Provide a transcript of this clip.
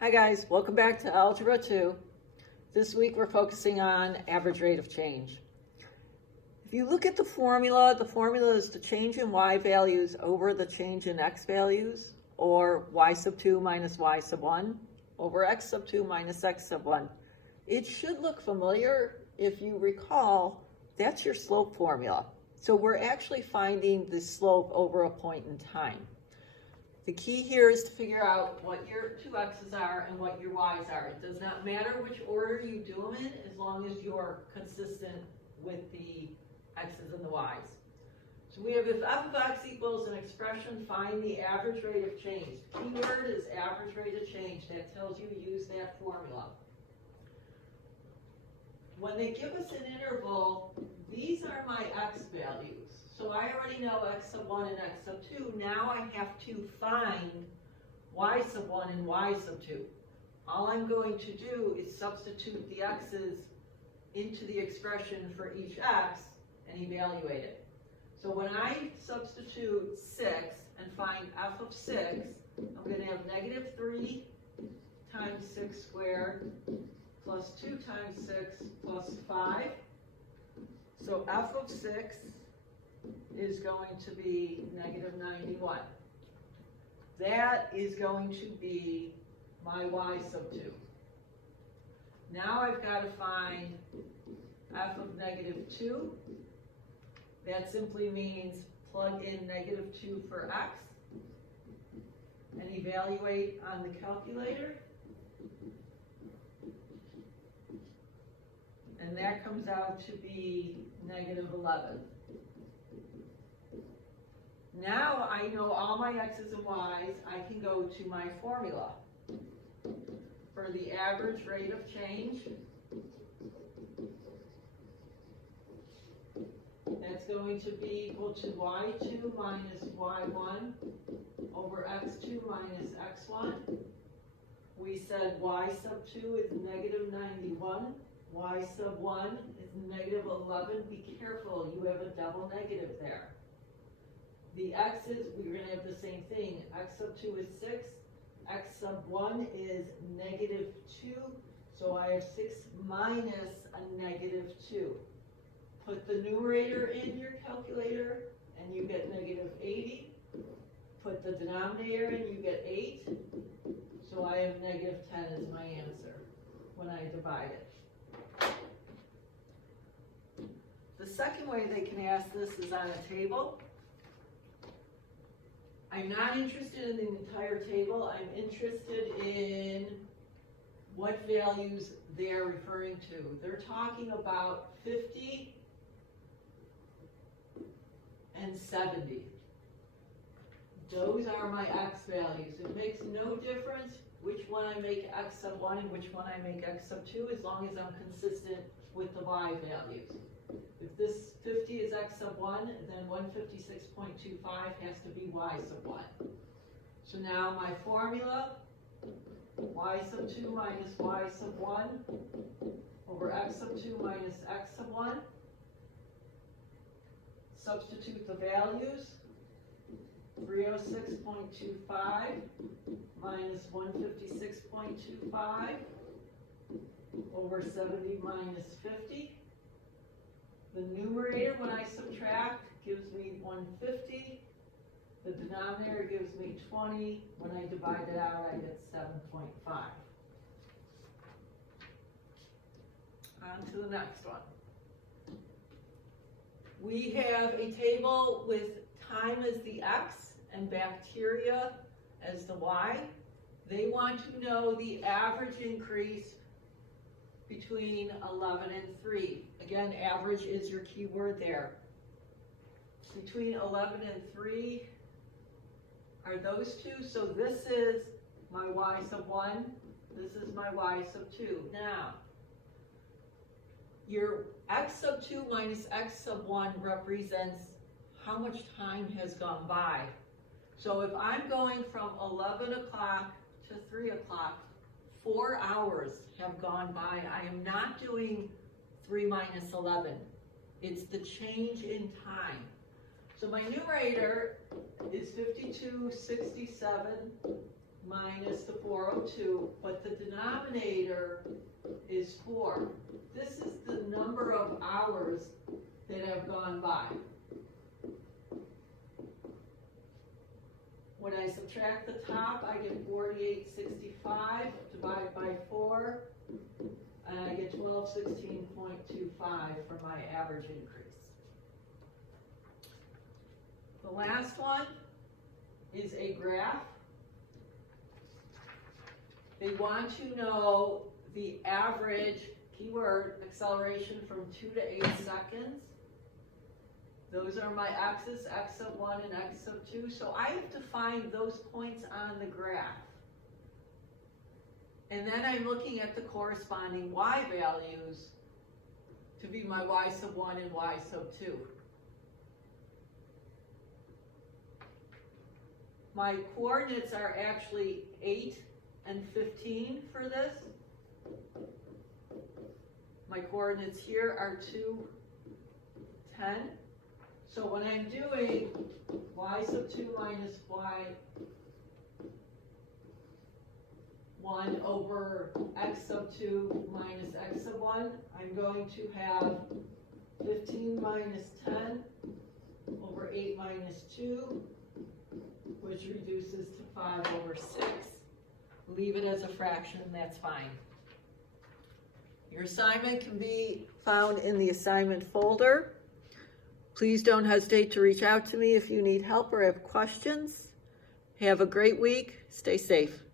Hi guys, welcome back to Algebra 2. This week we're focusing on average rate of change. If you look at the formula is the change in y values over the change in x values, or y sub 2 minus y sub 1 over x sub 2 minus x sub 1. It should look familiar. If you recall, that's your slope formula. So we're actually finding the slope over a point in time. The key here is to figure out what your two x's are and what your y's are. It does not matter which order you do them in, as long as you're consistent with the x's and the y's. So we have, if f of x equals an expression, find the average rate of change. The key word is average rate of change. That tells you to use that formula. When they give us an interval, these are my x values. So I already know x sub 1 and x sub 2. Now I have to find y sub 1 and y sub 2. All I'm going to do is substitute the x's into the expression for each x and evaluate it. So when I substitute 6 and find f of 6, I'm going to have negative 3 times 6 squared plus 2 times 6 plus 5. So f of 6 is going to be negative 91. That is going to be my y sub 2. Now I've got to find f of negative 2. That simply means plug in negative 2 for x and evaluate on the calculator. And that comes out to be negative 11. Now I know all my x's and y's. I can go to my formula for the average rate of change. That's going to be equal to y2 minus y1 over x2 minus x1. We said y sub 2 is negative 91. Y sub 1 is negative 11. Be careful, you have a double negative there. The x's, we're going to have the same thing. X sub 2 is 6. X sub 1 is negative 2. So I have 6 minus a negative 2. Put the numerator in your calculator and you get negative 80. Put the denominator in, you get 8. So I have negative 10 as my answer when I divide it. The second way they can ask this is on a table. I'm not interested in the entire table. I'm interested in what values they're referring to. They're talking about 50 and 70. Those are my x values. It makes no difference which one I make x sub 1 and which one I make x sub 2, as long as I'm consistent with the y values. If this 50 is x sub 1, then 156.25 has to be y sub 1. So now my formula, y sub 2 minus y sub 1 over x sub 2 minus x sub 1. Substitute the values. 306.25 minus 156.25 over 70 minus 50. The numerator, when I subtract, gives me 150. The denominator gives me 20. When I divide it out, I get 7.5. On to the next one. We have a table with time as the x and bacteria as the y. They want to know the average increase between 11 and 3. Again, average is your key word there. Between 11 and 3 are those two. So this is my y sub 1. This is my y sub 2. Now, your x sub 2 minus x sub 1 represents how much time has gone by. So if I'm going from 11 o'clock to 3 o'clock, 4 hours have gone by. I am not doing 3 minus 11. It's the change in time. So my numerator is 52, 67, minus the 402, but the denominator is 4. This is the number of hours that have gone by. When I subtract the top, I get 4865, divide by 4, and I get 1216.25 for my average increase. The last one is a graph. They want to know the average, keyword, acceleration from 2 to 8 seconds. Those are my x's, x sub 1 and x sub 2. So I have to find those points on the graph. And then I'm looking at the corresponding y values to be my y sub 1 and y sub 2. My coordinates are actually 8 and 15 for this. My coordinates here are 2, 10. So when I'm doing y sub 2 minus y 1 over x sub 2 minus x sub 1, I'm going to have 15 minus 10 over 8 minus 2, which reduces to 5 over 6. Leave it as a fraction, that's fine. Your assignment can be found in the assignment folder. Please don't hesitate to reach out to me if you need help or have questions. Have a great week. Stay safe.